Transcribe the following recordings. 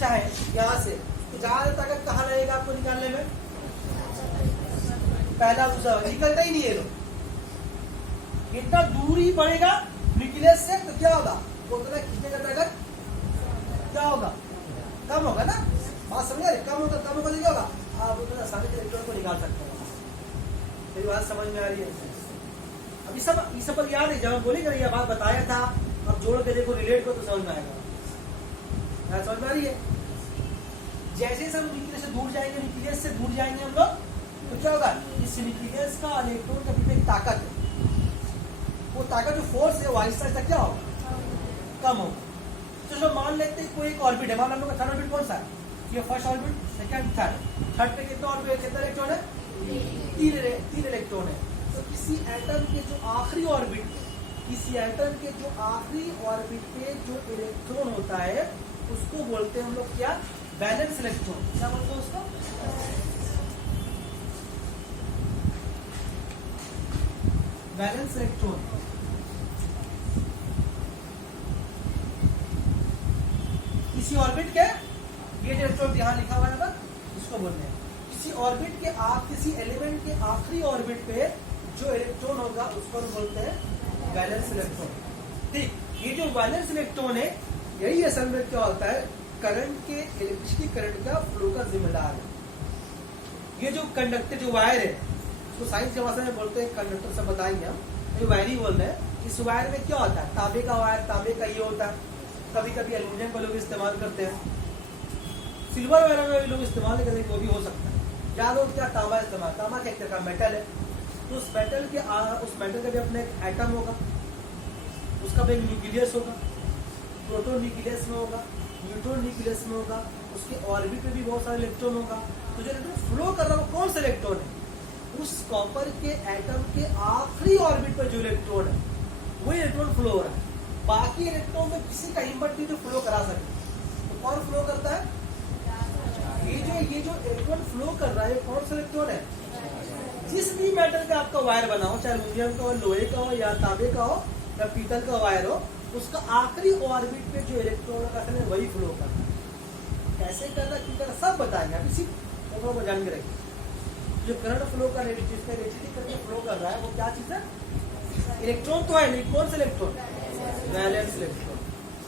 चाहे यहाँ से, तो ज्यादा ताकत कहाँ लगेगा आपको निकालने में? पहला दूसरा निकलता ही नहीं है लोग। इतना दूर ही पड़ेगा न्यूक्लियस से, तो क्या होगा? वो उतना खींचने का ताकत क्या होगा? कम होगा ना। बात समझ रहे? कम होगा तो क्या होगा? आप उतना आसानी से इलेक्ट्रॉन को निकाल सकते हो। मेरी बात समझ में आ रही है? अभी सब पर याद है, जब हम बोलेंगे ये बात बताया था, अब जोड़ के देखो, रिलेट को, तो समझ में आएगा। समझ में आ रही है? जैसे हम न्यूक्लियस से दूर जाएंगे, न्यूक्लियस से दूर जाएंगे हम लोग, तो क्या होगा? इस न्यूक्लियस का इलेक्ट्रॉन का बीच में ताकत है, वो ताकत जो फोर्स है वो आहिस्ता आहिस्ता क्या होगा? कम होगा। तो जो मान लेते हैं कोई एक ऑर्बिट है, मान लो थर्ड ऑर्बिट कौन सा है? ये फर्स्ट ऑर्बिट, सेकंड, थर्ड पे कितना ऑर्बिट, कितना इलेक्ट्रॉन है? 3 इलेक्ट्रॉन है। तो किसी एटम के जो आखिरी ऑर्बिट पे, किसी एटम के जो आखिरी ऑर्बिट पे जो इलेक्ट्रॉन होता है, उसको बोलते हैं हम लोग क्या? Balance electron. क्या बोलते हैं उसको? Balance electron. किसी ऑर्बिट के ये इलेक्ट्रॉन यहाँ लिखा हुआ है ना, इसको बोलते हैं किसी ऑर्बिट के किसी एलिमेंट के आखिरी ऑर्बिट पे जो इलेक्ट्रॉन होगा उसको हम बोलते हैं बैलेंस इलेक्ट्रॉन। ठीक, ये जो बैलेंस इलेक्ट्रॉन है, यही असल में क्या होता है? करंट के, इलेक्ट्रिसिटी करंट का फ्लो का जिम्मेदार है। ये जो कंडक्टर, जो वायर है, उसको साइंस की भाषा में बोलते हैं कंडक्टर, सब बताएंगे हम। ये वायर ही बोल रहे हैं। इस वायर में क्या होता है? तांबे का वायर, तांबे का ये होता है। कभी कभी एल्यूमिनियम का लोग इस्तेमाल करते हैं, सिल्वर वगैरह में भी लोग इस्तेमाल करते हैं, वो भी हो सकता है। या लोग क्या तांबा इस्तेमाल, तांबा एक तरह का मेटल है, तो उस मेटल का भी अपने एक एटम होगा, उसका भी एक न्यूक्लियस होगा, प्रोटॉन न्यूक्लियस में होगा, न्यूट्रॉन न्यूक्लियस में होगा, उसके ऑर्बिट में भी बहुत सारे इलेक्ट्रॉन होगा। तो जो इलेक्ट्रॉन फ्लो कर रहा है वो कौन सा इलेक्ट्रॉन है? उस कॉपर के एटम के आखिरी ऑर्बिट पर जो इलेक्ट्रॉन है, वो इलेक्ट्रॉन फ्लो हो रहा है। बाकी इलेक्ट्रॉन में किसी का हिम्मत नहीं जो फ्लो करा सके, तो कौन फ्लो करता है? ये जो इलेक्ट्रॉन फ्लो कर रहा है, कौन सा इलेक्ट्रॉन है? जिस भी मेटल का आपका वायर बना हो, चाहे एल्यूमिनियम का हो, लोहे का हो, या तांबे का हो, या पीतल का वायर हो, उसका आखिरी ऑर्बिट पे जो इलेक्ट्रॉन का है वही फ्लो करता है। कैसे करना, क्यों करना, सब बताएंगे। आप इसी को जान के रखिए। जो करंट फ्लो कर इलेक्ट्रिसिटी करके फ्लो कर रहा है, वो क्या चीज है? इलेक्ट्रॉन तो है नहीं, कौन सा इलेक्ट्रॉन? Balance electron.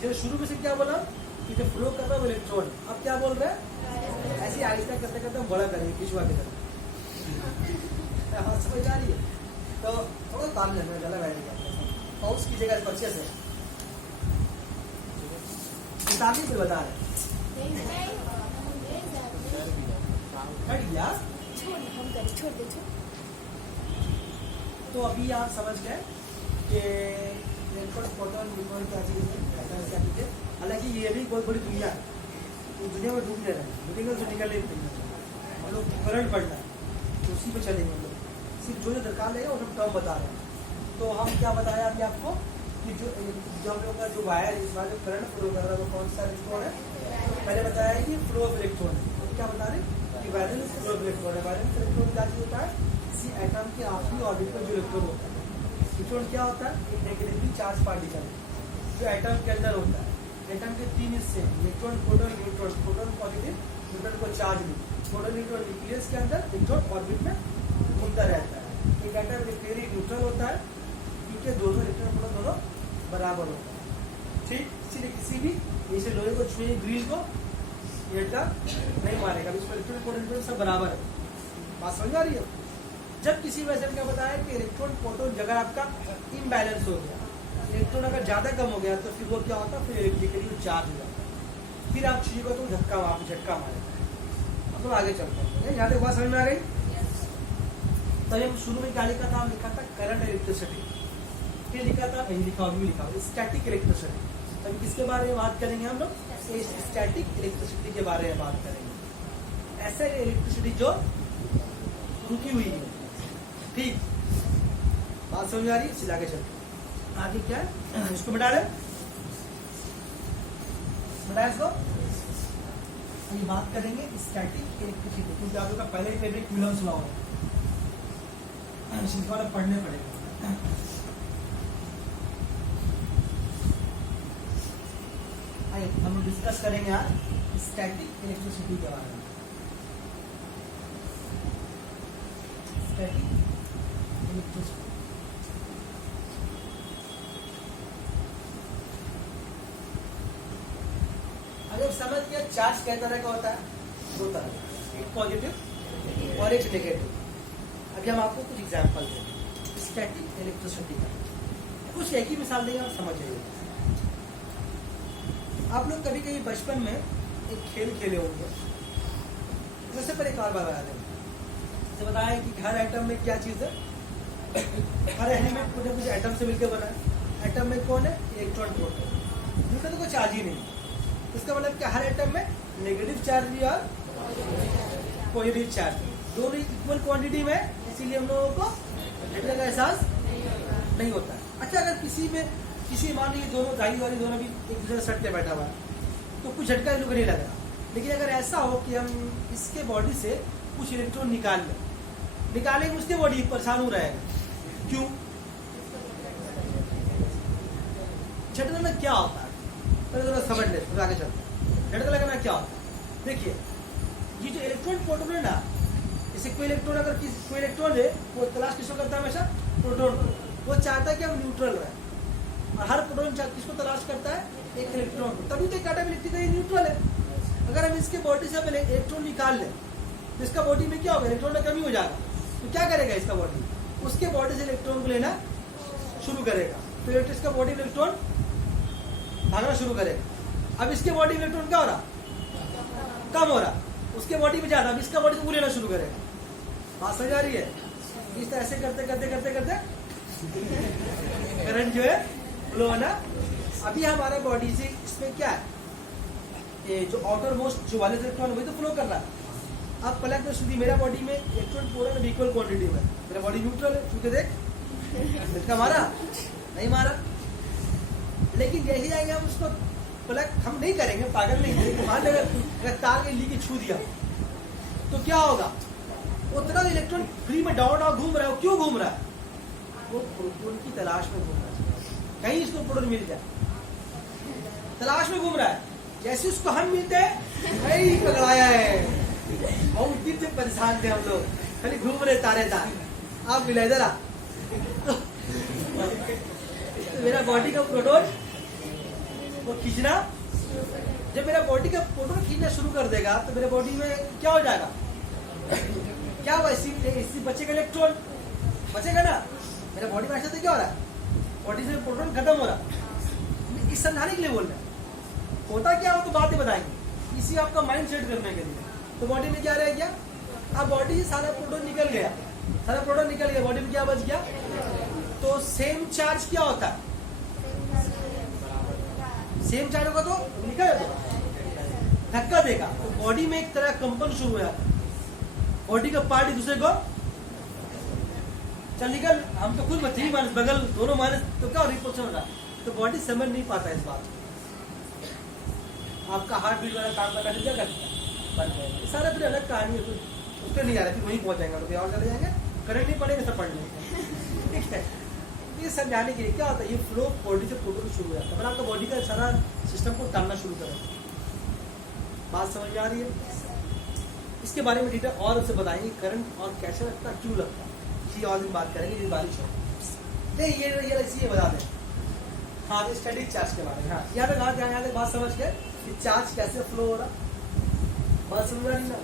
जो शुरू में से क्या बोला कि जो फ्लो कर रहा है वो इलेक्ट्रॉन, अब क्या बोल रहे हैं? ऐसी आहिस्ता करते करते हम बड़ा करेंगे पिछवा के तरफ। समझ आ रही है? तो थोड़ा ताल लेना ज्यादा बैठ और उसकी जगह अच्छे से किताबी पे बता रहे छोड़ दे। तो अभी आप समझ गए कि इलेक्ट्रॉन, प्रोटॉन, न्यूट्रॉन क्या चीज है। हालांकि ये भी बहुत बड़ी दुनिया है, तो दुनिया में डूबने रहे, डूबेंगे तो निकल नहीं पाएंगे। हम लोग करंट पढ़ना है, तो उसी पे चलेंगे हम लोग। सिर्फ जो दरकार लेगा वो सब टर्म बता रहे हैं। तो हम क्या बताया अभी आपको कि जो हम लोग का जो वायर है, इस बार जो करंट फ्लो कर रहा है वो कौन सा इलेक्ट्रॉन है? मैंने बताया है कि फ्लो ऑफ इलेक्ट्रॉन है। तो क्या बता रहे कि बैलेंस फ्लो ऑफ इलेक्ट्रॉन है। बैलेंस इलेक्ट्रॉन क्या चीज होता है? किसी एटम के आखिरी ऑर्बिट पर जो इलेक्ट्रॉन होता है। इलेक्ट्रॉन क्या होता है? एक नेगेटिवली चार्ज पार्टिकल जो एटम के अंदर होता है। एटम के 3 हिस्से, electron, proton, neutron. Proton positive, neutron को चार्ज नहीं। प्रोटॉन न्यूट्रॉन न्यूक्लियस के अंदर, इलेक्ट्रॉन ऑर्बिट में घूमता रहता है। एक एटम इलेक्ट्रिकली न्यूट्रल होता है, क्योंकि दोनों इलेक्ट्रॉन प्रोटॉन दोनों बराबर होता है। ठीक, इसीलिए किसी भी जैसे लोहे को छुए ग्रिल को ये नहीं मारेगा, इसमें इलेक्ट्रॉन प्रोटॉन सब बराबर है। बात समझ आ रही है? जब किसी वजह क्या बताया कि इलेक्ट्रॉन प्रोटॉन जगह आपका इम्बैलेंस हो गया, इलेक्ट्रॉन अगर ज्यादा कम हो गया, तो फिर वो क्या होता है? फिर इलेक्ट्रिकली चार्ज हो जाता है। फिर आप चीजों को तो झटका मारेगा। अब तो आगे चलते हैं, यहाँ तक बात समझ में आ गई? तो हम शुरू में क्या लिखा था? हम लिखा था करंट इलेक्ट्रिसिटी। क्या लिखा था? यही लिखा, अभी लिखा स्टैटिक इलेक्ट्रिसिटी। तब किसके बारे में बात करेंगे हम लोग? स्टैटिक इलेक्ट्रिसिटी के बारे में बात करेंगे। ऐसे इलेक्ट्रिसिटी जो रुकी हुई है। ठीक, बात समझ आ रही है? इससे आगे चलते आगे क्या है? इसको मिटा दे, मिटाए इसको। ये बात करेंगे स्टैटिक इलेक्ट्रिसिटी, क्योंकि आप लोग का पहले ही पेपर कूलम्स लॉ है, इसको पढ़ने पड़ेगा। हम लोग डिस्कस करेंगे आज स्टैटिक इलेक्ट्रिसिटी के बारे में। स्टैटिक इलेक्ट्रिसिटी अगर समझ गया चार्ज कै तरह का होता है? दो तरह का, एक पॉजिटिव और एक नेगेटिव। अभी हम आपको कुछ एग्जांपल देंगे स्टैटिक इलेक्ट्रिसिटी का, कुछ एक ही मिसाल देंगे और समझ जाइए। आप लोग कभी कभी बचपन में एक खेल खेले होंगे, वैसे पर एक और बार बता देंगे। तो बताया कि हर एटम में क्या चीज है, हर एलिमेंट कुछ कुछ एटम से मिलकर बना है। एटम में कौन है? इलेक्ट्रॉन प्रोटॉन, जिनका तो कोई चार्ज ही नहीं। इसका मतलब क्या हर एटम में नेगेटिव चार्ज भी और पॉजिटिव चार्ज, दोनों इक्वल क्वांटिटी में, इसीलिए हम लोगों को झटके का एहसास नहीं होता है। अच्छा, अगर किसी मान लीजिए दोनों दाई वाली दोनों भी एक दूसरे सट के बैठा हुआ है तो कुछ झटका इन लोग नहीं लगेगा। लेकिन अगर ऐसा हो कि हम इसके बॉडी से कुछ इलेक्ट्रॉन निकालेंगे, उसके बॉडी परेशान हो रहेगा। क्यों? झटका लगना क्या होता है पहले थोड़ा समझ ले, फिर आगे चलते हैं। झटका लगना क्या होता है? देखिए, ये जो इलेक्ट्रॉन प्रोटॉन है ना, जैसे कोई इलेक्ट्रॉन अगर कोई इलेक्ट्रॉन है वो तलाश किसको करता है? हमेशा प्रोटॉन को। वो चाहता है कि हम न्यूट्रल रहे, और हर प्रोटॉन किसको तलाश करता है? एक इलेक्ट्रॉन को। तभी तो कैटाबिलिटी का ये न्यूट्रल है। अगर हम इसके बॉडी से पहले इलेक्ट्रॉन निकाल लें तो इसका बॉडी में क्या होगा? इलेक्ट्रॉन में कमी हो जाएगा। तो क्या करेगा इसका बॉडी? उसके बॉडी से इलेक्ट्रॉन को लेना शुरू करेगा, तो इसका बॉडी में इलेक्ट्रॉन भागना शुरू करेगा। अब इसके बॉडी में इलेक्ट्रॉन क्या हो रहा? कम हो रहा। उसके बॉडी में ज्यादा, अब इसका बॉडी को लेना शुरू करेगा। बात समझ आ रही है? इस तरह ऐसे करते करते करते करते करंट जो है फ्लो होना। अभी हमारे बॉडी से इसमें क्या है, ये जो आउटर मोस्ट जो वाले इलेक्ट्रॉन वही तो फ्लो कर रहा है। अब पलक में सुधी मेरा बॉडी में इलेक्ट्रॉन पूरा में इक्वल क्वांटिटी में, मेरा बॉडी न्यूट्रल है, क्योंकि देख इसका मारा नहीं मारा। लेकिन जैसे जाएंगे हम उसको पलक हम नहीं करेंगे, पागल नहीं करेंगे। मान लेगा अगर तार के ली के छू दिया तो क्या होगा? उतना इलेक्ट्रॉन फ्री में डाउन घूम रहा है। वो क्यों घूम रहा है? वो प्रोटॉन की तलाश में घूम रहा है, कहीं इसको प्रोटॉन मिल जाए, तलाश में घूम रहा है। जैसे उसको हम मिलते हैं वही पकड़ाया है, और कितने परेशान थे हम लोग, खाली घूम रहे तारेदार। आप मिला इधर आ तो मेरा बॉडी का प्रोटॉन वो खींचना, जब मेरा बॉडी का प्रोटॉन खींचना शुरू कर देगा तो मेरे बॉडी में क्या हो जाएगा? क्या हुआ? इसी बचेगा इलेक्ट्रॉन, बचेगा ना। मेरा बॉडी में ऐसा क्या हो रहा है? बॉडी से प्रोटॉन खत्म हो रहा है। इस समझाने के लिए बोल रहे हैं। होता क्या हो तो बातें बताएंगे, इसी आपका माइंड सेट करने के लिए। तो बॉडी में क्या रह गया? अब बॉडी से सारा प्रोटॉन निकल गया, सारा प्रोटॉन निकल गया, बॉडी में क्या बच गया? तो सेम चार्ज क्या होता है? सेम चार्ज होगा तो निकल धक्का देगा, तो बॉडी में एक तरह कंपन शुरू हो जाता है। बॉडी का पार्ट एक दूसरे को चल निकल, हम तो खुद थ्री माइनस बगल दोनों माइनस, तो क्या रिपोर्शन हो रहा है? तो बॉडी समझ नहीं पाता इस बात को। आपका हार्ट बीट वाला काम करना क्या करता है? बंद जाएगा। सारा फिर अलग कहानी है, उस पर नहीं आ रहा, फिर वहीं पहुंच जाएंगे, तो और चले जाएंगे, करंट नहीं पड़ेगा, सब पढ़ लेंगे। ठीक है, ये समझाने के लिए क्या होता है, ये फ्लो बॉडी से प्रोटॉन शुरू हो जाता है। मतलब आपका बॉडी का सारा सिस्टम को टालना शुरू करेगा। बात समझ आ रही है? इसके बारे में डिटेल और उसे बताएंगे, करंट और कैसे लगता, क्यों लगता है, इसी और दिन बात करेंगे। ये बारिश हो ये इसी बता दें। हाँ, स्टैटिक चार्ज के बारे में। हाँ, यहाँ तक यहाँ तक बात समझ गए कि चार्ज कैसे फ्लो हो रहा, बात समझ रही ना।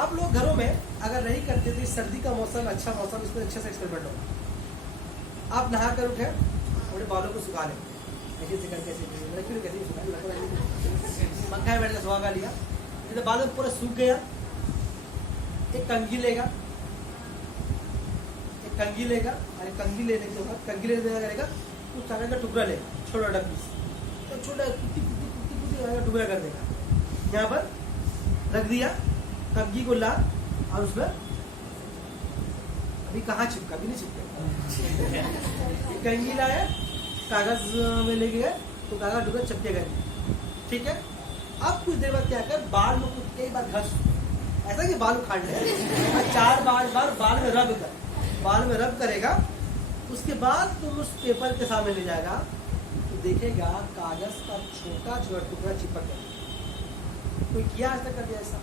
आप लोग घरों में अगर नहीं करते तो सर्दी का मौसम, अच्छा मौसम, इसमें अच्छे से एक्सपेरिमेंट होगा। आप नहा कर उठे, थोड़े बालों को सुखा लें, ऐसे करके पंखा में बैठ कर सुखा लिया, तो बालों पूरा सूख गया। एक कंघी लेगा, अरे कंघी लेने के बाद कंघी लेने करेगा, उस चावल का टुकड़ा लेगा, छोटा छोटा पीस, तो छोटा कुत्ती टुकड़ा कर देगा, यहाँ पर रख दिया, कंघी को ला, और उसमें अभी कहाँ चिपका, भी नहीं चिपका। कंघी लाया, कागज में ले गया, तो कागज टुकड़ा चिपकेगा। ठीक है, अब कुछ देर बाद क्या कर, बाल में कुछ एक बार घस, ऐसा कि बाल उखाड़ ले, 4 बार बाल में रब कर, बाल में रब करेगा। उसके बाद तुम उस पेपर के सामने ले जाएगा कि देखेगा कागज का छोटा छोटा टुकड़ा चिपक गया। कोई किया आज तक कभी ऐसा?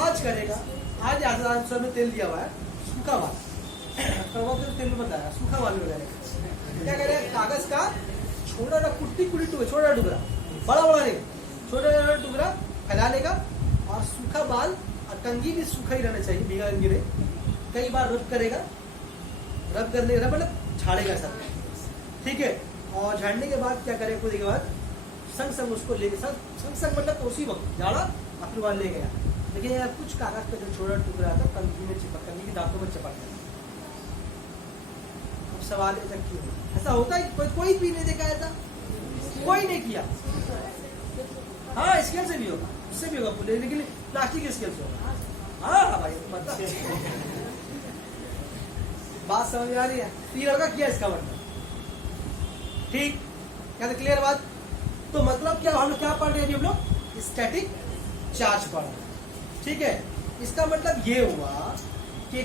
आज करेगा। आज आंसर में तेल दिया हुआ है, सूखा बाल तो तेल में बताया सूखा बाल में करेगा। क्या करेगा? कागज का छोटा सा कुट्टी कुटी टुकड़ा, छोटा टुकड़ा, बड़ा बड़ा नहीं, छोटा छोटा टुकड़ा फैला लेगा और सूखा बाल, और कंघी भी सूखा ही रहना चाहिए, भीगा कंघी नहीं। कई बार रब करेगा, रब करने का मतलब झाड़ेगा सब, ठीक है। और झाड़ने के बाद क्या करेगा? कुछ देर के बाद संग संग उसको लेके संग संग मतलब उसी वक्त झाड़ा और फिर ले गया। लेकिन यार कुछ कागज पे जो छोटा टुकड़ा था कंघी में चिपक, कंघी की दांतों में चिपक गया। अब सवाल ऐसा क्यों? ऐसा होता है? कोई भी नहीं देखा ऐसा, कोई नहीं किया। हाँ स्केल से भी होगा, उससे भी होगा, लेकिन प्लास्टिक के स्केल से होगा। हाँ भाई पता बात समझ में आ रही है? ये लड़का किया इसका मतलब, ठीक क्या? क्लियर बात? तो मतलब क्या हम लोग क्या पढ़ रहे हैं अभी? हम लोग स्टैटिक चार्ज पढ़ रहे हैं, ठीक है। इसका मतलब ये हुआ कि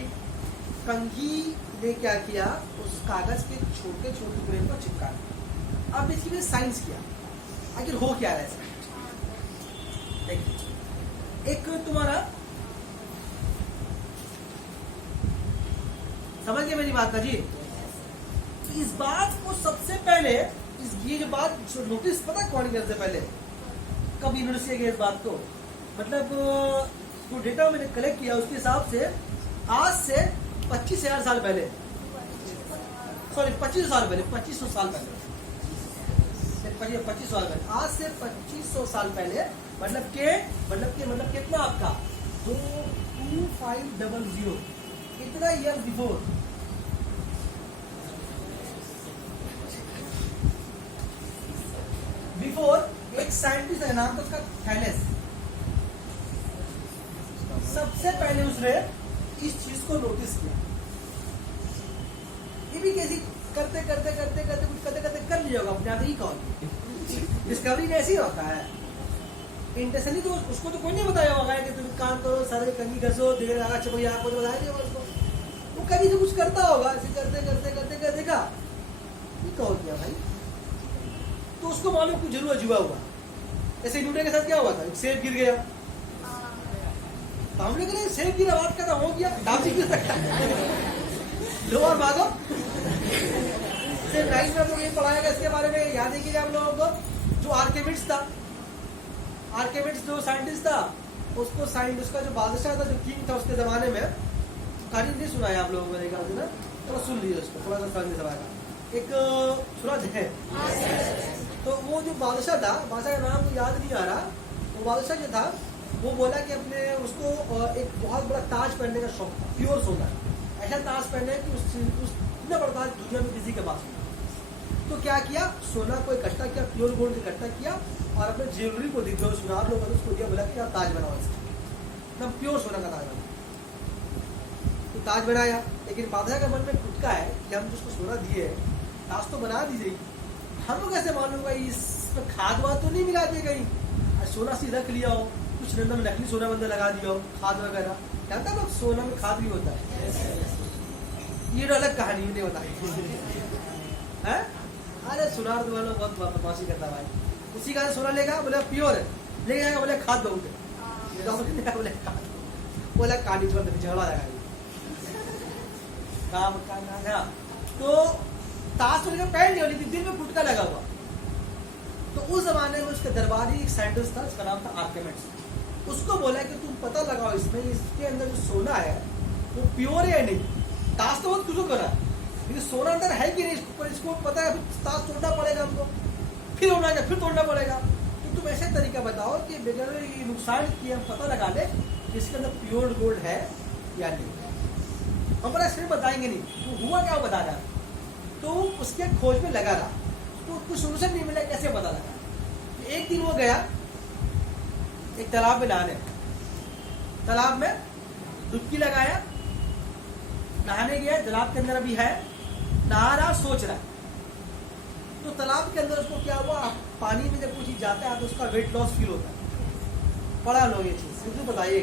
कंघी ने क्या किया? उस कागज के छोटे छोटे टुकड़े को चिपका दिया। अब इसकी वजह साइंस किया, आखिर हो क्या रहा है? देखिए, एक तुम्हारा समझ गए मेरी बात का जी? इस बात को सबसे पहले ये जो बात नोटिस पता कौन किया सबसे पहले? कब यूनिवर्सिटी गए इस बात को? मतलब जो डेटा मैंने कलेक्ट किया उसके हिसाब से आज से 25,000 साल पहले, सॉरी 2500 साल पहले, 2500 साल पहले, 2500 साल पहले, आज से 2500 साल पहले, मतलब कितना आपका 2500 कितना ईयर बिफोर, एक साइंटिस्ट है, नाम था उसका थैलेस। सबसे पहले उसने इस चीज को नोटिस किया। ये भी कैसी करते कर लिया होगा अपने आप ही। कौन डिस्कवरी ऐसी होता है? इंटेंशनली तो उसको तो कोई नहीं बताया होगा कि तुम काम करो, सारे कंघी घसो, देखो कोई आपको तो बताया नहीं होगा उसको। वो कभी तो कुछ करता होगा, ऐसे करते देखा ये कौन किया भाई, तो उसको मालूम कुछ जरूर अजूबा हुआ। ऐसे न्यूटन के साथ क्या हुआ था? एक सेब गिर गया, तो हम लोग सेब गिरा, बात करना हो गया, डांस गिर सकता लो और भागो। नाइन्थ में हम लोग ये पढ़ाएगा इसके बारे में, याद है कि हम लोगों को जो आर्किमिड्स था, आर्किमिड्स जो साइंटिस्ट था, उसको उसका जो बादशाह था, जो किंग था उसके जमाने में, कहानी नहीं सुना है आप लोगों को मेरे ख्याल से ना, थोड़ा सुन लीजिए उसको, थोड़ा सा समझ में आएगा। एक सूरज है, तो वो जो बादशाह था, बादशाह का नाम तो याद नहीं आ रहा, वो बादशाह जो था वो बोला कि अपने उसको एक बहुत बड़ा ताज पहनने का शौक था, प्योर सोना, ऐसा ताज पहने कि इतना बड़ा ताज दुनिया में किसी के पास नहीं। तो क्या किया? सोना को इकट्ठा किया, प्योर गोल्ड इकट्ठा किया और अपने ज्वेलरी को दी, जो सुनार लोग उसको दिया, बोला कि आप ताज बनाओ इसका, एकदम प्योर सोना का ताज बनाओ। तो ताज बनाया, लेकिन बादशाह के मन में खुटका है कि हम जिसको सोना दिए ताज तो बना दीजिए, हम लोग कैसे मालूम भाई इस पर खाद वाद तो नहीं मिला दिए कहीं, सोना सी रख लिया हो, कुछ रंडम नकली सोना बंदे लगा दिया हो, खाद वगैरह। जानता है सोना में खाद भी होता है, ये तो अलग कहानी नहीं बताई है। अरे सुनार तो वालों बहुत बदमाशी करता भाई, उसी का सोना लेगा, बोले प्योर है, ले जाएगा, बोले खाद बहुत है, बोले खाद, बोला कहानी झगड़ा लगा काम का। तो ताज तो लेकर पहन लिया, लेकिन दिल में फुटका लगा हुआ। तो उस जमाने में उसके दरबारी एक साइंटिस्ट था, उसका नाम था आर्किमिड्स। उसको बोला कि तुम पता लगाओ इसमें, इसके अंदर जो सोना है वो प्योर है या नहीं। ताज तो बहुत कुछ करा, लेकिन सोना अंदर है कि नहीं इसको पता है, ताज तोड़ना पड़ेगा हमको, फिर होना है, फिर तोड़ना पड़ेगा। तो तुम ऐसे तरीका बताओ कि बगैर नुकसान किए हम पता लगा ले कि इसके अंदर प्योर गोल्ड है या नहीं। हम बड़ा इसमें बताएंगे नहीं, तो हुआ क्या बता रहा। तो उसके खोज में लगा रहा, तो कुछ सोल्यूशन नहीं मिला, कैसे पता लगा। एक दिन वो गया एक तालाब में नहाने, तालाब में डुबकी लगाया, नहाने गया, तालाब के अंदर अभी है, नहा रहा, सोच रहा। तो तालाब के अंदर उसको क्या हुआ, पानी में जब कुछ चीज जाता है तो उसका वेट लॉस फील होता है। पढ़ा लो ये चीज, तो बताइए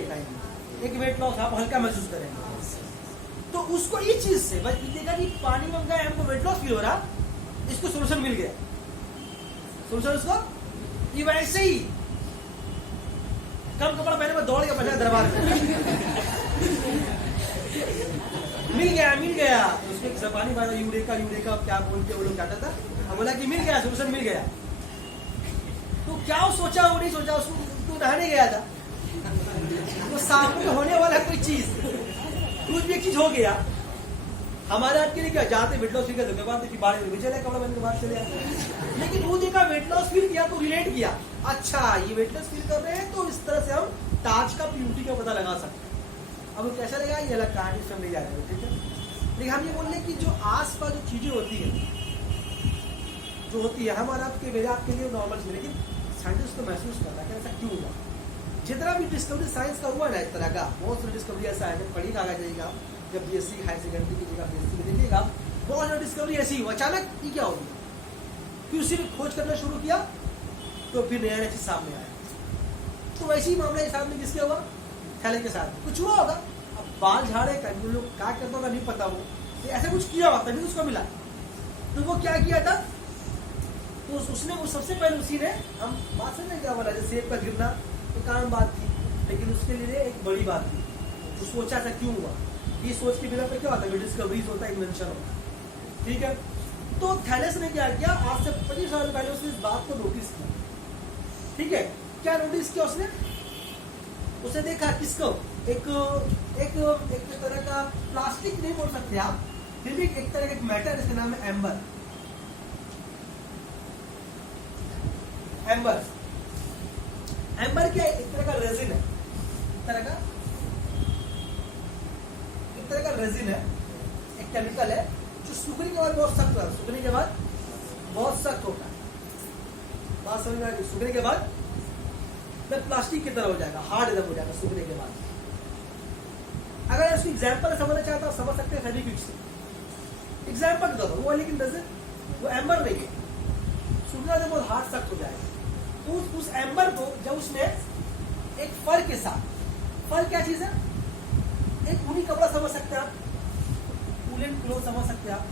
एक वेट लॉस आप हल्का महसूस करेंगे। तो उसको ये चीज से बस देखा कि पानी में गया, हमको वेट लॉस फील हो रहा, इसको सोल्यूशन मिल गया। सोल्यूशन उसको ये वैसे ही कम कपड़ा पहने में दौड़ के बजा दरबार में मिल गया उसमें जापानी भाषा यूरेका क्या बोलते वो लोग क्या था, अब बोला कि मिल गया, सोल्यूशन मिल गया। तो क्या सोचा वो नहीं सोचा, उसको तो नहाने गया था, तो सामने में होने वाला कोई चीज कुछ भी एक चीज हो गया। हमारे आपके लिए क्या जाते वेट लॉस फील करते बाद बाढ़ में चले कपड़ा पहनने के बाद चले आते, लेकिन वो देखा वेट लॉस फील किया तो रिलेट किया, अच्छा ये वेट लॉस फील कर रहे हैं तो इस तरह से हम ताज का प्यूरिटी का पता लगा सकते हैं। अब वो कैसा लगा ये अलग कहानी से हम ले जा रहे हैं, ठीक है। लेकिन हम ये बोल रहे हैं कि जो आसपास जो चीजें होती है हमारा आपके मेरे आपके लिए नॉर्मल चीज, लेकिन साइंटिस्ट तो महसूस करता है कि ऐसा क्यों हुआ। जितना भी डिस्कवरी साइंस का हुआ ना इस तरह का बहुत सारी डिस्कवरी ऐसा है, जब पढ़ी कागा जाएगा, जब बीएससी हाई सेकेंडरी कीजिएगा, बीएससी में देखिएगा बहुत सारी डिस्कवरी ऐसी हुआ, अचानक ये क्या हो गया, फिर उसी में खोज करना शुरू किया तो फिर नया चीज सामने आया। तो वैसे ही मामला इस सामने किसके हुआ, थैले के साथ कुछ हुआ होगा। अब बाल झाड़े का लोग क्या करता होगा नहीं पता, वो ऐसा कुछ किया होगा तभी उसको मिला। तो वो क्या किया था, तो उसने वो सबसे पहले उसी ने, हम बात समझ क्या बोला, जैसे सेब का गिरना तो काम बात थी, लेकिन उसके लिए एक बड़ी बात थी, तो सोचा था क्यों हुआ, ये सोच के बिना पे क्या होता है, डिस्कवरीज होता है, इन्वेंशन होता है, ठीक है। तो थैलेस ने क्या किया, आज से 25 साल पहले उसने इस बात को नोटिस किया, ठीक है। क्या नोटिस किया उसने देखा किसको, एक तरह का प्लास्टिक नहीं बोल सकते आप, फिर भी एक तरह का एक मैटर, इसका नाम है एम्बर। एम्बर क्या है, एक तरह का रेजिन है, एक तरह का रेजिन है, एक केमिकल है जो सूखने के बाद बहुत सख्त होता है, सूखने के बाद बहुत सख्त होता है, बात समझ में आ गई। सूखने के बाद प्लास्टिक की तरह हो जाएगा, हार्ड एकदम हो जाएगा सूखने के बाद। अगर इसको एग्जाम्पल समझना चाहते हो, समझ सकते हैं फेविक्विक से एग्जाम्पल दो वो, लेकिन वो एम्बर नहीं है, सूखने से बहुत हार्ड सख्त हो जाएगा। तो उस एम्बर को जब उसने एक फर के साथ, फर क्या चीज है, एक ऊनी कपड़ा समझ सकते हैं आप, वूलन क्लोथ समझ सकते हैं आप,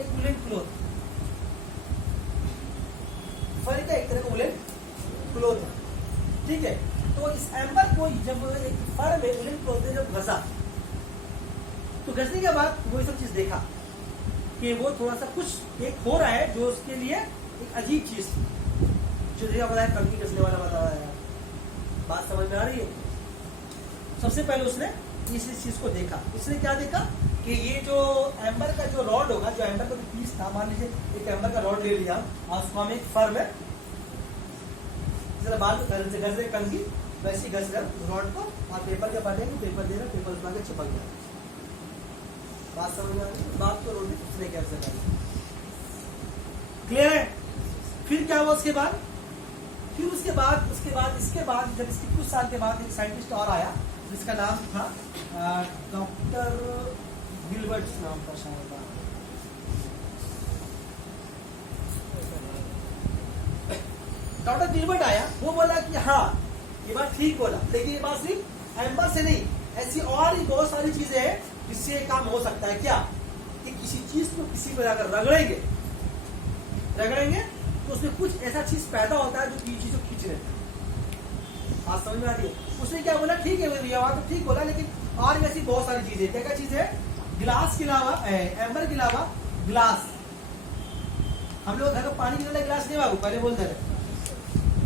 एक वूलन क्लोथ, फर का एक तरह का वूलन क्लोथ है, ठीक है। तो इस एम्बर को जब एक फर में वूलन क्लोथ ने जब घसा, तो घसने के बाद वो ये सब चीज देखा कि वो थोड़ा सा कुछ एक हो रहा है जो उसके लिए एक अजीब चीज थी, जो देखा बताया कंकी घसने वाला बताया, बात समझ में आ रही है। सबसे पहले उसने इस चीज को देखा, उसने क्या देखा कि ये जो एम्बर का जो रॉड होगा, जो एम्बर का जो पीस था, मान लीजिए एक एम्बर का रॉड ले लिया और उसको हम एक फर में बाल घस रहे कंगी, वैसी घस कर रॉड को और पेपर के बाद पेपर दे रहा, पेपर उसमें चिपक गया। बात समझ में आ रही है, बात को रोटी उसने कैसे कर, क्लियर है। फिर क्या हुआ उसके बाद, इसके बाद जब इसके कुछ साल के बाद एक साइंटिस्ट और आया जिसका नाम था डॉक्टर गिलबर्ट नाम था शायद, डॉक्टर गिलबर्ट आया, वो बोला कि हाँ ये बात ठीक बोला, लेकिन ये बात सिर्फ एम्बर से नहीं, ऐसी और भी बहुत सारी चीजें हैं जिससे काम हो सकता है। क्या कि किसी चीज को किसी पर अगर रगड़ेंगे तो उसमें कुछ ऐसा चीज पैदा होता है जो की चीज को खींच लेता है। आज समझ में आ रही है। उसने क्या बोला, ठीक है ये बात तो ठीक बोला, लेकिन और भी ऐसी बहुत सारी चीजें, क्या क्या चीज है, गिलास के अलावा, एम्बर के अलावा ग्लास, हम लोग घर का पानी पीने वाला गिलास नहीं बाबू, पहले बोलते रहे,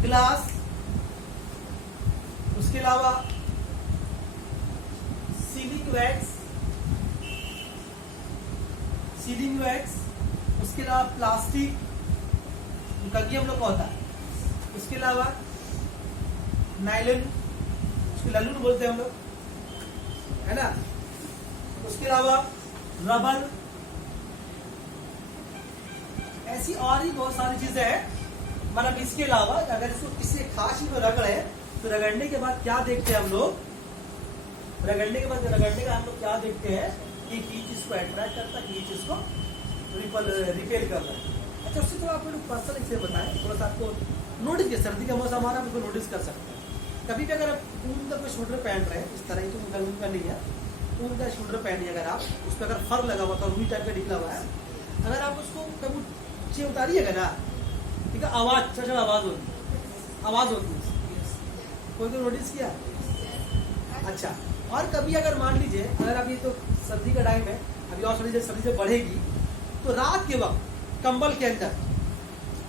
ग्लास, उसके अलावा सीलिंग वैक्स, उसके अलावा प्लास्टिक कंगी हम लोग का होता है, उसके अलावा नायलॉन, उसको लल्लून बोलते हैं हम लोग, है ना, उसके अलावा रबर, ऐसी और भी बहुत सारी चीजें हैं। मतलब इसके अलावा अगर इसको किसी खास चीज को रगड़े तो रगड़ने के बाद क्या देखते हैं हम लोग, रगड़ने का हम लोग क्या देखते हैं कि चीज को अट्रैक्ट करता है, कि चीज को रिपेल कर रहा है। अच्छा, उससे थोड़ा आपको पर्सनल से बताएं, थोड़ा सा आपको नोटिस किया, सर्दी का मौसम आ रहा है, आपको नोटिस कर सकते हैं। कभी भी अगर आप ऊन का कोई शूटर पहन रहे हैं, इस तरह की तो ऊन का नहीं है, ऊन का शूटर पहनिए, अगर आप उस पर अगर फर लगा हुआ था, रूई टाइप का निकला हुआ है, अगर आप उसको कभी नीचे उतारिएगा ना, ठीक है, आवाज चढ़ आवाज होती है। कोई तो नोटिस किया? अच्छा, और कभी अगर मान लीजिए अगर अभी तो सर्दी का टाइम है, अभी और सर्दी से बढ़ेगी, तो रात के वक्त कंबल के अंदर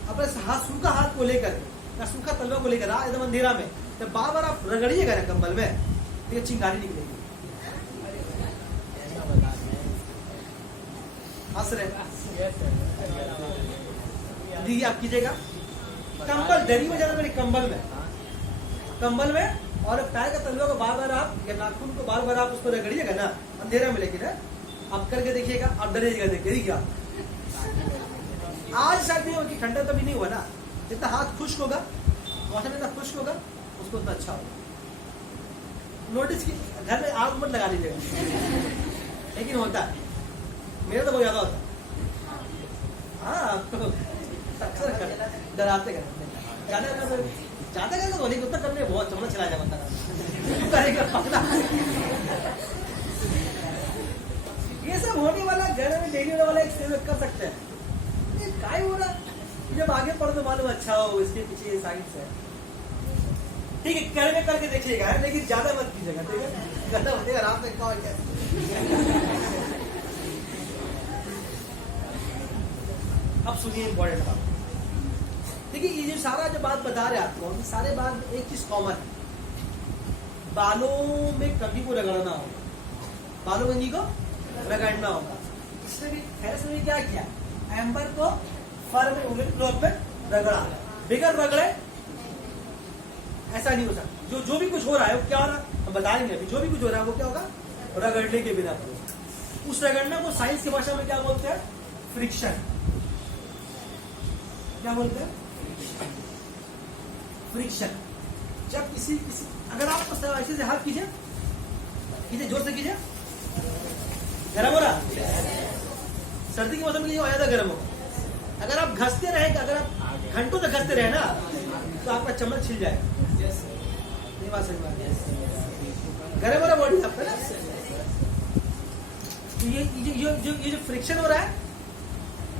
अपने सूखा हाथ को लेकर या सूखा तलवा को लेकर एकदम अंधेरा में जब बार बार आप रगड़िएगा ना कंबल में, तो ये चिंगारी निकलेगी। हंस रहे दीदी, आप कीजिएगा कंबल दरी में जाना, मेरे कंबल में और पैर का तलवा को बार बार आप या नाखून को बार बार आप उसको रगड़िएगा ना अंधेरा में, लेकिन आप करके देखिएगा, आप डरिएगा, देखिएगा आज शायद नहीं होगी, ठंडा तो भी नहीं हुआ ना, जितना हाथ खुश्क होगा, मौसम इतना खुश्क होगा, उसको उतना अच्छा होगा। नोटिस की घर में आग मत लगा लीजिएगा, लेकिन होता है, मेरा तो बहुत ज्यादा होता है। हाँ, आपको डराते ज्यादा तो नहीं, उतना करने बहुत चमड़ा चला जाए बता। ये सब होने वाला घर में डेली होने वाला एक सेवक कर सकते हैं। काय हो रहा, जब आगे पढ़ तो मालूम अच्छा हो, इसके पीछे ये साइंस है। ठीक है, घर में करके देखिएगा, लेकिन ज्यादा मत कीजिएगा, ठीक है, ज्यादा होतेगा आराम से क्या क्या। अब सुनिए इंपॉर्टेंट बात, देखिए ये जो सारा जो बात बता रहे आपको, सारे बात में एक चीज कॉमन है, बालों में कभी को रगड़ना होगा, बालों में नहीं को रगड़ना होगा। इसमें भी हैरिस ने क्या किया, एम्बर को फर में उंगली क्लोथ में रगड़ा, बिगर रगड़े ऐसा नहीं हो सकता। जो भी कुछ हो रहा है वो क्या हो रहा है हम बताएंगे अभी, जो भी कुछ हो रहा है वो क्या होगा, रगड़ने के बिना। उस रगड़ने को साइंस की भाषा में क्या बोलते हैं, फ्रिक्शन। क्या बोलते हैं, फ्रिक्शन। जब किसी अगर आप ऐसे से हाथ कीजिए, जोर से कीजिए, गर्म हो रहा, सर्दी के मौसम में ज्यादा गर्म हो, अगर आप घसते रहे, अगर आप घंटों तक घसते रहे ना, तो आपका चमड़ा छिल जाएगा। ये बात समझ में, गर्म हो रहा बॉडी आपका ना, तो ये जो फ्रिक्शन हो रहा है,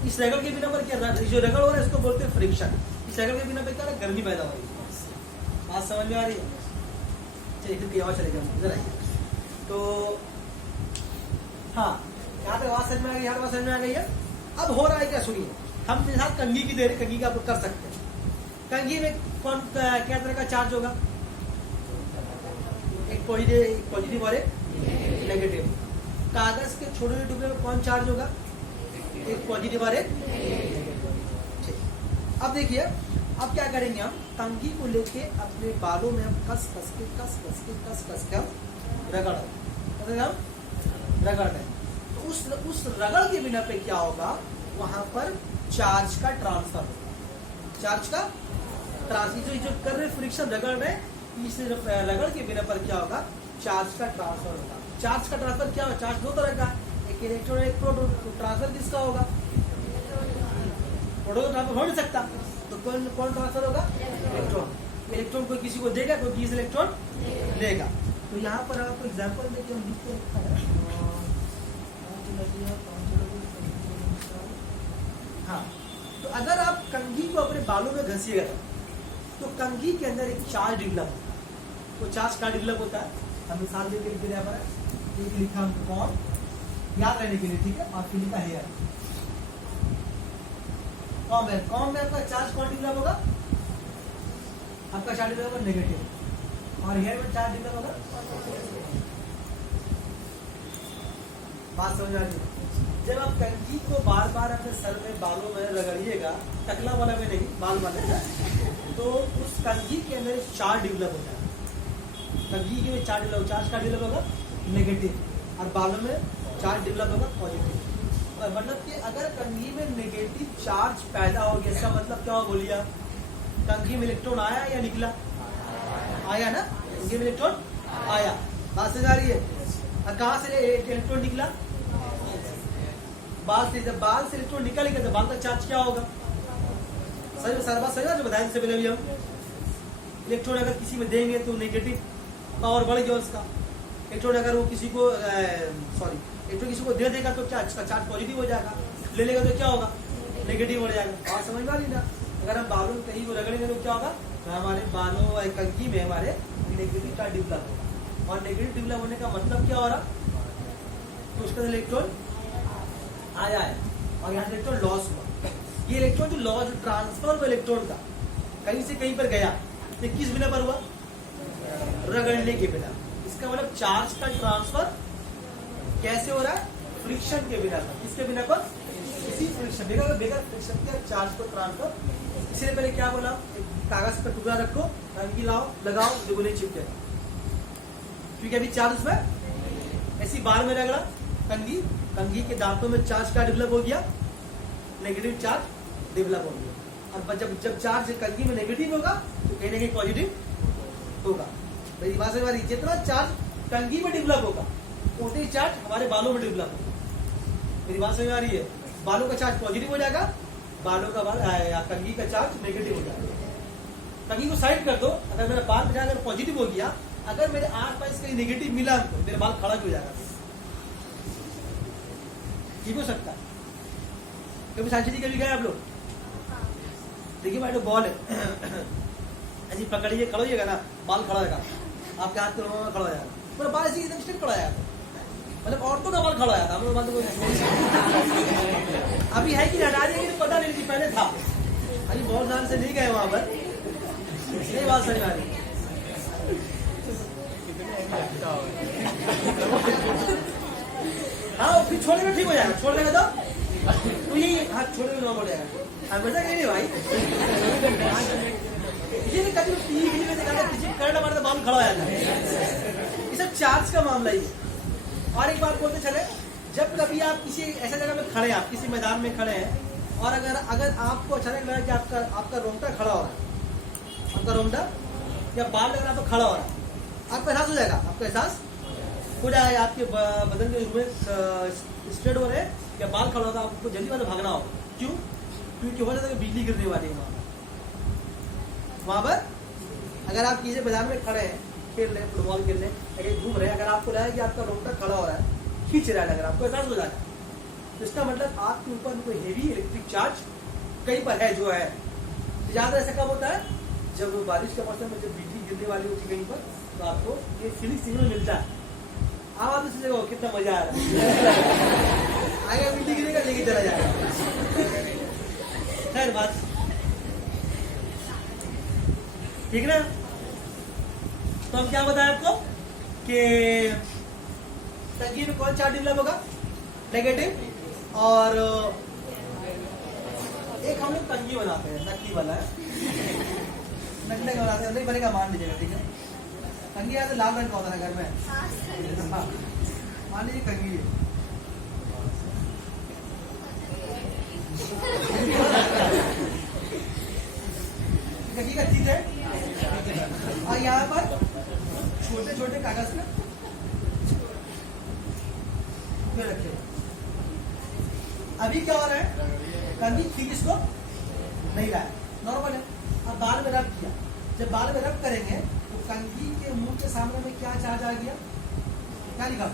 इस रगड़ के बिना पर क्या, जो रगड़ हो रहा है इसको बोलते हैं फ्रिक्शन। इस रगड़ के बिना पर क्या है, गर्मी पैदा हो रही है। बात समझ में आ रही है? चलिए और चले जाओ इधर आइए। तो हाँ, यहाँ पे आवाज समझ में आ गई, यहाँ आवाज समझ में आ गई है। अब हो रहा है क्या, सुनिए, हम फिलहाल कंघी की दे रहे, कंघी का आप कर सकते हैं। कंघी में कौन क्या तरह का चार्ज होगा, एक पॉजिटिव और एक नेगेटिव। कागज के छोटे छोटे टुकड़े में कौन चार्ज होगा, एक पॉजिटिव और एक नेगेटिव। अब देखिए, अब क्या करेंगे, हम कंघी को लेके अपने बालों में हम कस कस के हम रगड़ रहे। तो उस रगड़ के बिना पे क्या होगा, वहां पर चार्ज का ट्रांसफर होगा। चार्ज का ट्रांसफर जो कर रहे फ्रिक्शन रगड़ में, इस रगड़ के बिना पर क्या होगा, चार्ज का ट्रांसफर होगा। चार्ज का ट्रांसफर क्या होगा, चार्ज दो तरह का, एक इलेक्ट्रॉन एक प्रोटॉन। ट्रांसफर किसका होगा, प्रोटॉन ट्रांसफर हो नहीं सकता, तो कौन ट्रांसफर होगा, इलेक्ट्रॉन। इलेक्ट्रॉन कोई किसी को देगा, कोई किसी इलेक्ट्रॉन लेगा। तो यहाँ पर आपको एग्जाम्पल देखिए, हम लिखते हैं। हाँ, तो अगर आप कंघी को अपने बालों में घसीएगा तो कंघी के अंदर एक चार्ज डेवलप होता है। तो चार्ज का डेवलप होता है, हम मिसाल देके लिख रहे हैं, एक लिखा हम कौन याद रहने के लिए, ठीक है, और फिर लिखा हेयर। कॉम में आपका चार्ज कौन डेवलप होगा, आपका चार्ज डेवलप होगा नेगेटिव, और हेयर में चार्ज डेवलप होगा। बात समझ आ रही है? जब आप कंघी को बार बार अपने सर में बालों में रगड़िएगा, टकला वाला में नहीं, बाल वाले में, तो उस कंघी के अंदर एक चार्ज डेवलप होता है। कंघी के में चार्ज का डेवलप होगा नेगेटिव, और बालों में चार्ज डेवलप होगा पॉजिटिव। मतलब कि अगर कंघी में नेगेटिव चार्ज पैदा हो गया, इसका मतलब क्या हो, बोलिए आप, कंघी में इलेक्ट्रॉन आया या निकला, आया ना, कंघी में इलेक्ट्रॉन आया। बात समझ आ रही है? और कहाँ से इलेक्ट्रॉन निकला, बाल से। जब बाल से इलेक्ट्रॉन निकलेगा तो बाल का चार्ज क्या होगा, सारी बात समझा जो बताया इससे पहले भी हम। इलेक्ट्रॉन अगर किसी में देंगे तो नेगेटिव पावर बढ़ गया उसका। इलेक्ट्रॉन अगर वो किसी को इलेक्ट्रॉन किसी को दे देगा तो क्या, इसका चार्ज पॉजिटिव हो जाएगा। ले लेगा तो क्या होगा, नेगेटिव हो जाएगा। और समझ में आ रही ना, अगर हम बालों में कहीं को रगड़ेंगे तो क्या होगा, तो हमारे बालों कंघी में हमारे नेगेटिव चार्ज डेवलप होगा। और नेगेटिव डेवलप होने का मतलब क्या हो रहा, तो उसका इलेक्ट्रॉन आया है और यहाँ इलेक्ट्रॉन लॉस हुआ। ये इलेक्ट्रॉन जो लॉस ट्रांसफर हुआ इलेक्ट्रॉन का कहीं से कहीं पर गया, तो किस बिना पर हुआ, रगड़ने के बिना। इसका मतलब चार्ज का ट्रांसफर कैसे हो रहा है, फ्रिक्शन के बिना पर। किसके बिना पर, किसी फ्रिक्शन, बगैर फ्रिक्शन के चार्ज को ट्रांसफर। इसलिए पहले क्या बोला, कागज पर टुकड़ा रखो, कंघी लाओ, लगाओ, जो नहीं चिपकेगा, क्योंकि अभी चार्ज उसमें ऐसी बार में रगड़ा कंघी के दांतों में चार्ज का डेवलप हो गया, नेगेटिव चार्ज डेवलप हो गया। और जब चार्ज कंघी में नेगेटिव होगा तो कहीं ना कहीं पॉजिटिव होगा। मेरी बात से हमारी जितना चार्ज कंघी में डेवलप होगा उतनी चार्ज हमारे बालों में डेवलप होगा। मेरी बात समझ में आ रही है, बालों का चार्ज पॉजिटिव हो जाएगा, बालों का कंघी का चार्ज नेगेटिव हो जाएगा। कंघी को साइड कर दो, अगर मेरा बाल बचा अगर पॉजिटिव हो गया, अगर मेरे आसपास कहीं नेगेटिव मिला तो मेरे बाल खड़ा हो जाएगा, ठीक हो सकता है। कभी सांची जी कभी गए आप लोग, देखिए भाई बॉल है ऐसी पकड़िए, खड़ोइएगा ना, बाल खड़ा रहेगा आपके हाथ के लोगों में, खड़ा हो जाएगा पूरा बाल ऐसे एकदम स्ट्रेट खड़ा जाएगा। मतलब औरतों का बाल खड़ा जाता, हम लोग बाल तो अभी है कि हटा दिया कि पता नहीं, पहले था। अभी बहुत साल से नहीं गए वहां पर, नहीं बात समझ आ रही। हाँ फिर छोड़ेगा ठीक हो जाएगा, छोड़ देगा तो यही हाथ छोड़ने में हो जाएगा। वैसा कहीं नहीं भाई, ये नहीं कभी टीवी में दिखाया करंट हमारे तो बाल खड़ा हो जाता है। ये सब चार्ज का मामला ही है। और एक बात बोलते चले, जब कभी आप किसी ऐसा जगह में खड़े हैं, आप किसी मैदान में खड़े हैं और अगर आपको अचानक लगा कि आपका रोंगटा खड़ा हो रहा है, आपका रोंगटा या बाल अगर आपको खड़ा हो रहा है, आपको एहसास हो जाएगा, आपका एहसास हो जाएगा, आपके बदन के स्ट्रेट हो रहे हैं या बाल खड़ा होता है, आपको जल्दी वाले भागना होगा। क्यों, क्योंकि हो जाता है बिजली गिरने वाली है वहां पर। अगर आप किसी मैदान में खड़े हैं, खेल रहे हैं, फुटबॉल खेल रहे हैं, कहीं घूम रहे हैं, अगर आपको लगा कि आपका रोंगटा खड़ा हो रहा है, खींच रहा है, अगर आपको एहसास हो जाएगा, तो इसका मतलब आपके ऊपर कोई हेवी इलेक्ट्रिक चार्ज कहीं पर है जो है। ज्यादा ऐसा कब होता है, जब बारिश के मौसम में जब बिजली गिरने वाली होती है कहीं पर, तो आपको ये फीलिंग सिग्नल मिलता है। आप तो सोचेगा कितना मजा आ रहा है, आगे बिजली गिरेगा लेके चला जाएगा। खैर बात ठीक ना। तो हम क्या बताएं आपको कि कंघी में कौन चार्ज डेवलप होगा, नेगेटिव। और एक हम लोग कंघी बनाते हैं, नकली वाला है, नकली का बनाते हैं, नहीं बनेगा मान लीजिएगा, ठीक है। कंघी यहाँ से लाल रंग का होता है घर में, मान लीजिए कंघी है। कंघी का चीज है, और यहाँ पर छोटे छोटे कागज में रखे। अभी क्या हो रहा है, कंघी ठीक इसको नहीं रहा है, नॉर्मल है। अब बाल में रब किया, जब बाल में रब करेंगे तो कंघी के मुंह के सामने में क्या चार्ज आ गया, क्या लिखा,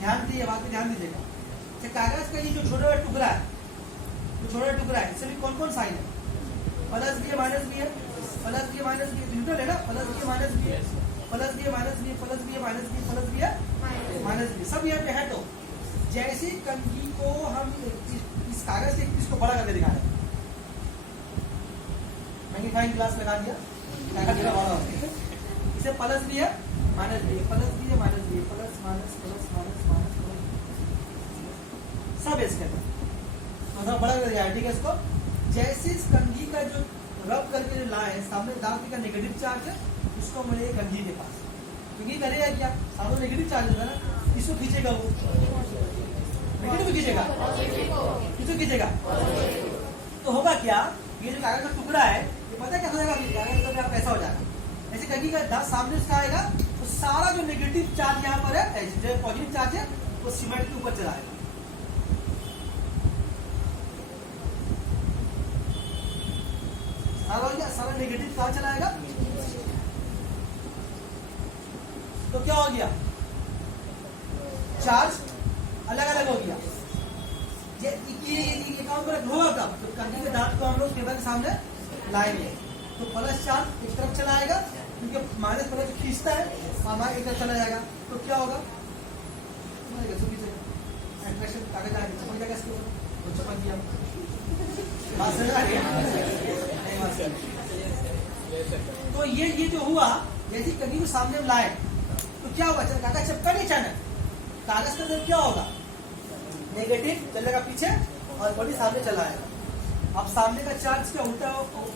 ध्यान दीजिए, बात पे ध्यान दीजिएगा। कागज का ये जो छोटा टुकड़ा है, इससे भी कौन कौन साइन है, प्लस भी है, माइनस भी है, प्लस भी है, माइनस भी है, न्यूट्रल है ना, प्लस भी है, माइनस भी है, प्लस भी है, माइनस भी है, प्लस भी है, माइनस भी है, प्लस भी है, माइनस भी, सब यहाँ पे है। तो जैसे कंघी को हम इस कागज से इसको बड़ा करके दिखा रहे हैं, मैग्नीफाइंग ग्लास लगा दिया, कागज बड़ा हो गया, इसे प्लस भी है, माइनस भी है, प्लस भी है, माइनस भी है, plus minus plus minus minus सब इसके अंदर मतलब बड़ा कर दिया, ठीक है। इसको जैसे इस कंघी का जो रब करके जो लाए सामने दांत का नेगेटिव चार्ज है, उसको मिले कंघी के पास, कंघी करेगा क्या, सामने नेगेटिव चार्ज होगा ना, इसको खींचेगा, वो नेगेटिव खींचेगा, किसको खींचेगा, तो होगा क्या, ये जो कागज का टुकड़ा है, ये पता क्या हो जाएगा, कागज का कैसा हो जाएगा, ऐसे कंघी का दांत सामने उसका आएगा, तो सारा जो नेगेटिव चार्ज यहाँ पर है, जो पॉजिटिव चार्ज है, वो सीमेंट के ऊपर चलाएगा। सारा नेगेटिव कहाँ चलाएगा, तो क्या हो गया, चार्ज अलग अलग हो गया। ये काम कर होगा कब, तो कंघी के दांत को हम लोग पेपर के सामने लाएंगे तो प्लस चार्ज एक तरफ चला आएगा, क्योंकि माइनस प्लस जो खींचता है हमारे एक तरफ चला जाएगा, तो क्या होगा, अट्रैक्शन कागज आएगा, चपक जाएगा इसके ऊपर, तो चपक गया। बात समझ आ रही है? तो ये जो हुआ, जैसे कंघी को सामने हम लाए तो क्या होगा, कागज चपका नहीं, अचानक कागज के अंदर क्या होगा, नेगेटिव चलेगा पीछे और बॉडी सामने चला आएगा। अब सामने का चार्ज क्या उल्टा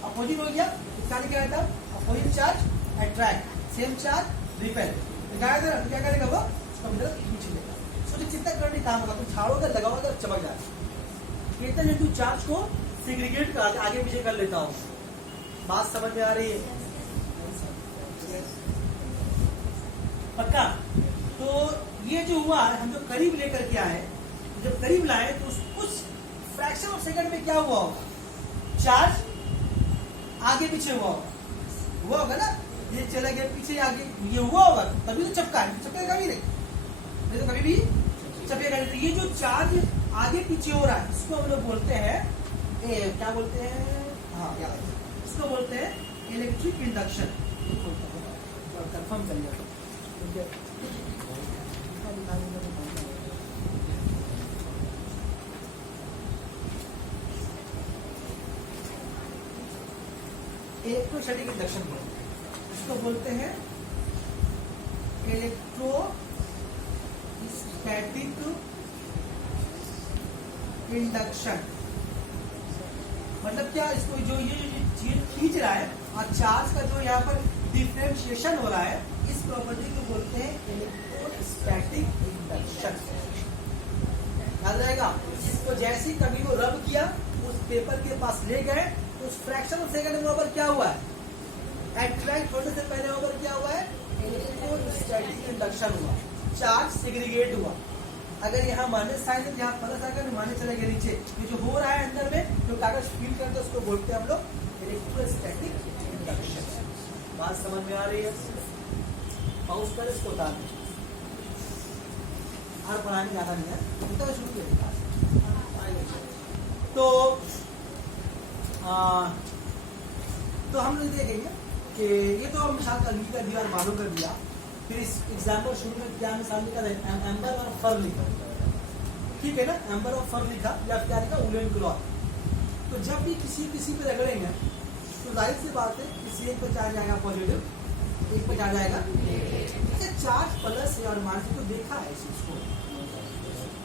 अपोजिट हो गया, इसका क्या था, opposite charge attract, same charge repel, क्या करेगा वो, उसका मतलब खींच लेगा। सोचिए चिंता करने काम होगा, तुम झाड़ोगे लगाओगे चमक जाएगा। कहते हैं तू चार्ज को सेग्रीगेट कर आगे पीछे कर लेता हूँ। बात समझ में आ रही है? पक्का? तो ये जो हुआ हम जो करीब लेकर के आए, जब करीब लाए तो उस फ्रैक्शन ऑफ सेकंड में क्या हुआ होगा, चार्ज आगे पीछे हुआ होगा ना, ये चला गया पीछे आगे, ये हुआ होगा तभी तो चपका है, चपकेगा कभी नहीं तो कभी भी चपकेगा नहीं। तो ये जो चार्ज आगे पीछे हो रहा है इसको हम लोग बोलते हैं क्या बोलते हैं, हाँ याद, इसको बोलते हैं इलेक्ट्रिक इंडक्शन। कंफर्म कर लिया इलेक्ट्रोस्टैटिक इंडक्शन बोलते हैं, इसको बोलते हैं इलेक्ट्रोस्टैटिक इंडक्शन। मतलब क्या, इसको जो ये चीज खींच रहा है और चार्ज का जो यहाँ पर डिफरेंशिएशन हो रहा है, इस प्रॉपर्टी को बोलते हैं इलेक्ट्रोस्टैटिक इंडक्शन। याद रहेगा? इसको जैसे ही कभी को रब किया, उस पेपर के पास ले गए, तो उस फ्रैक्शन ऑफ सेकंड में वहां पर क्या हुआ है, अट्रैक्ट होने से पहले वहां पर क्या हुआ है, इलेक्ट्रोस्टैटिक इंडक्शन हुआ, चार्ज सेग्रीगेट हुआ। अगर यहाँ माइनस साइन है, यहाँ प्लस आकर माइनस चला गया नीचे, ये जो हो रहा है अंदर में जो कागज फील करते हैं उसको बोलते हैं हम लोग इलेक्ट्रोस्टैटिक इंडक्शन। बात समझ में आ रही है? पाउस कर इसको उतार दें, और पढ़ाने ज्यादा नहीं है, तो शुरू किया। तो हम लोग देखेंगे कि ये तो मिसाल कंघी का दिया और मालूम कर दिया, फिर इस एग्जाम्पल शुरू में क्या मिसाल लिखा था, एम्बर और फर लिखा, ठीक है ना, एम्बर और फर लिखा, या क्या लिखा, वुलन क्लॉथ। तो जब भी किसी पे रगड़ेंगे तो जाहिर सी बात है किसी एक पर चार्ज आएगा पॉजिटिव, एक पर चार्ज आएगा, चार्ज प्लस और माइनस, तो देखा है इस चीज को,